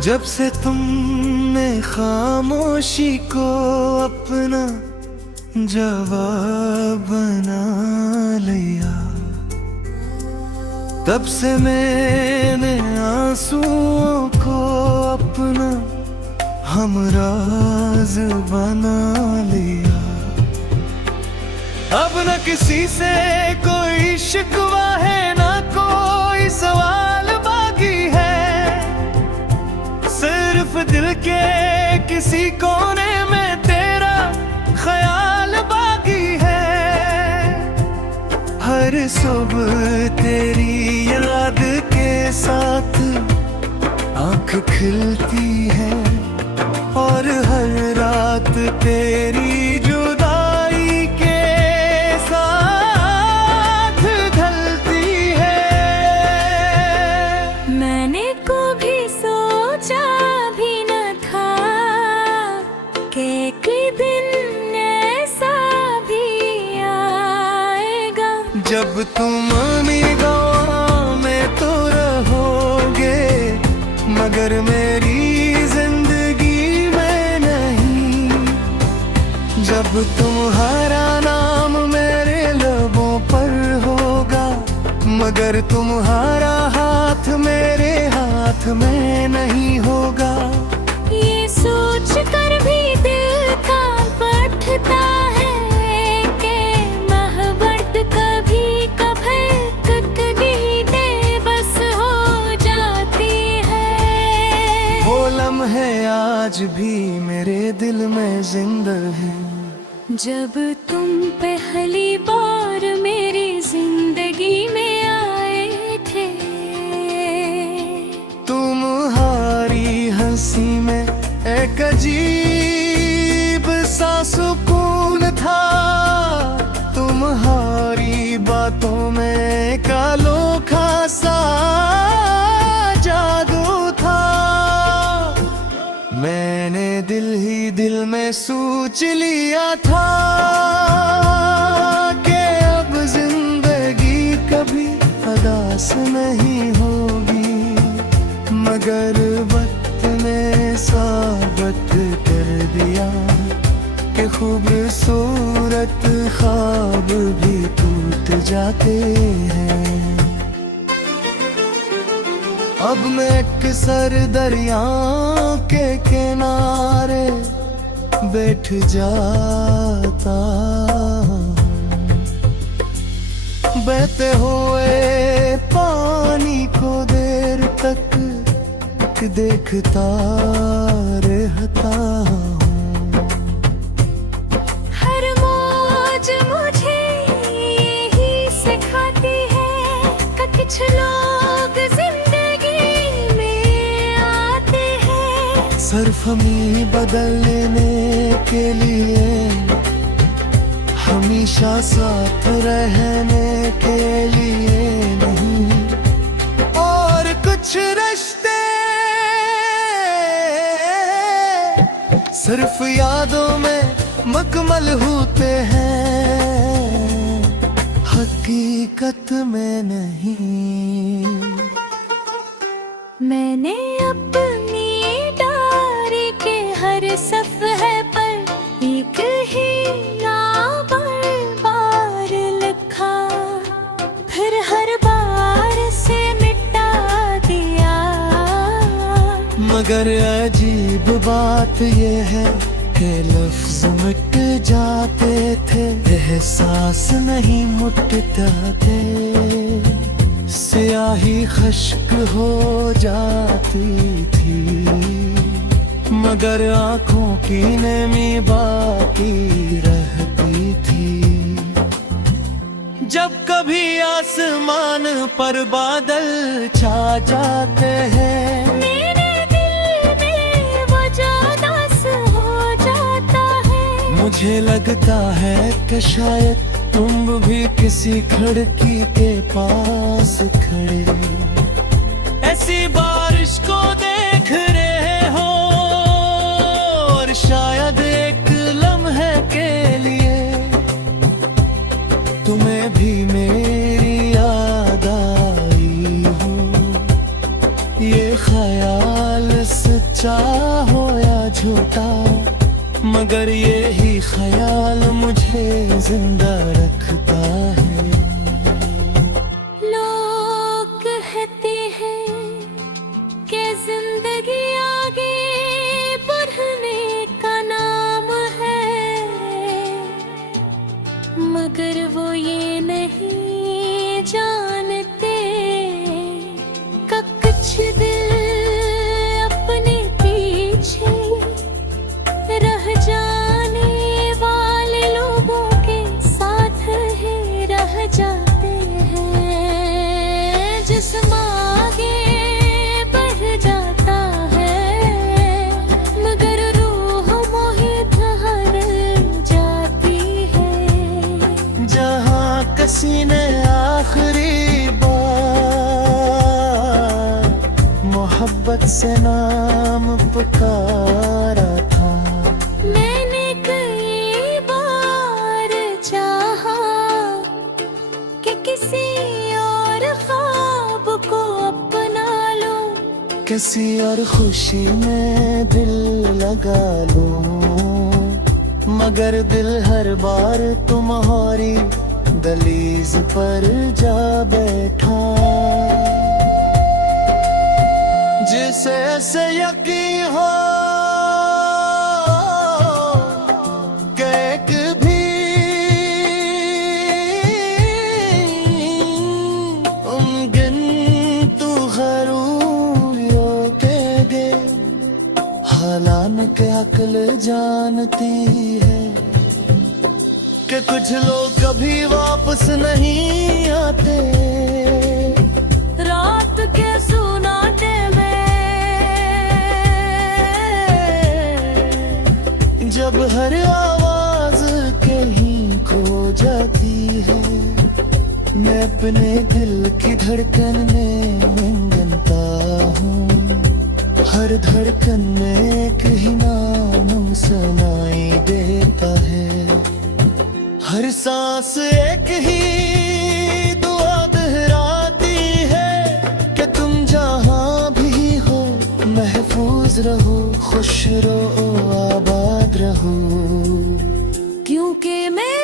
जब से तुमने खामोशी को अपना जवाब बना लिया, तब से मैंने आंसुओं को अपना हमराज बना लिया। अब न किसी से कोई शिकवा है, ना कोई सवाल बाकी है। सिर्फ दिल के किसी कोने में तेरा ख्याल बाकी है। हर सुबह तेरी याद के साथ आँख खिलती है, और हर रात तेरी जुदाई के साथ ढलती है। मैंने कभी सोचा भी न था कि एक दिन ऐसा भी आएगा। जब तुम निगाहों में तो रहोगे, मगर मेरी जिंदगी में नहीं। जब तुम्हारा नाम मेरे लबों पर होगा, मगर तुम्हारा हाथ मेरे हाथ में नहीं होगा। ये सोच कर भी दिल कांप उठता है कि मोहब्बत कभी कभी कभी बेबस हो जाती है। वो लम्हे आज भी मेरे दिल में जिंदा है। जब तुम पहली बार मेरी जिंदगी में आए थे, तुम्हारी हंसी में एक अजीब सा सुकून था। तुम्हारी बातों में एक अनोखा सा जादू था। मैंने दिल ही दिल में सोच लिया था कि अब जिंदगी कभी अदास नहीं होगी, मगर वक्त ने साबित कर दिया कि खूबसूरत ख्वाब भी टूट जाते हैं। अब मैं अक्सर दरिया के किनारे बैठ जाता हूँ, बहते हुए पानी को देर तक देखता रहता हूँ। हर मौज मुझे यही सिखाती है कि कुछ लोग जिंदगी में आते हैं सरफमी बदलने के लिए, हमेशा साथ रहने के लिए नहीं। और कुछ रिश्ते सिर्फ यादों में मुकम्मल होते हैं, हकीकत में नहीं। मैंने अपनी डायरी के हर सफ़े पर एक ही नाम बार लिखा, फिर हर बार से मिटा दिया। मगर अजीब बात ये है कि लफ्ज मिट जाते थे, एहसास नहीं मिटता थे। स्याही खश्क हो जाती थी, मगर आँखों की नमी बाकी रहती थी। जब कभी आसमान पर बादल छा जाते हैं, मेरे दिल में वो उदास हो जाता है। मुझे लगता है कि शायद तुम भी किसी खिड़की के पास खड़े ऐसी बारिश को देख रहे हो, और शायद एक लम्हे के लिए तुम्हें भी मेरी याद आई हो। ये ख्याल से सच्चा हो या झूठा, मगर यही ख्याल मुझे जिंदा रखता है। लोग कहते हैं कि जिंदगी आगे बढ़ने का नाम है, मगर वो ये नहीं जानते कि कुछ दिल अपने पीछे रह जाने वाले लोगों के साथ ही रह जाते हैं। जिस्म आगे बढ़ जाता है, मगर रूह मोहित हार जाती है। जहाँ किसी ने आखिरी बार मोहब्बत से नाम पुकारा था, मैंने कई बार चाहा कि किसी और ख्वाब को अपना लूं, किसी और खुशी में दिल लगा लूं, मगर दिल हर बार तुम्हारी दहलीज पर जा बैठा। जिसे ऐसे यकीन हो कि एक भी उनगिनतू ग़रूरियों के गे, हालान के अक्ल जानती है कि कुछ लोग कभी वापस नहीं आते। रात के सुनाटे में जब हर आवाज कहीं खो जाती है, मैं अपने दिल की धड़कन में गिनता हूँ, हर धड़कन में एक ही नाम सुनाई देता है। हर सांस एक ही दुआ दोहराती है कि तुम जहाँ भी हो महफूज रहो, खुश रहो, आबाद रहो। क्योंकि मैं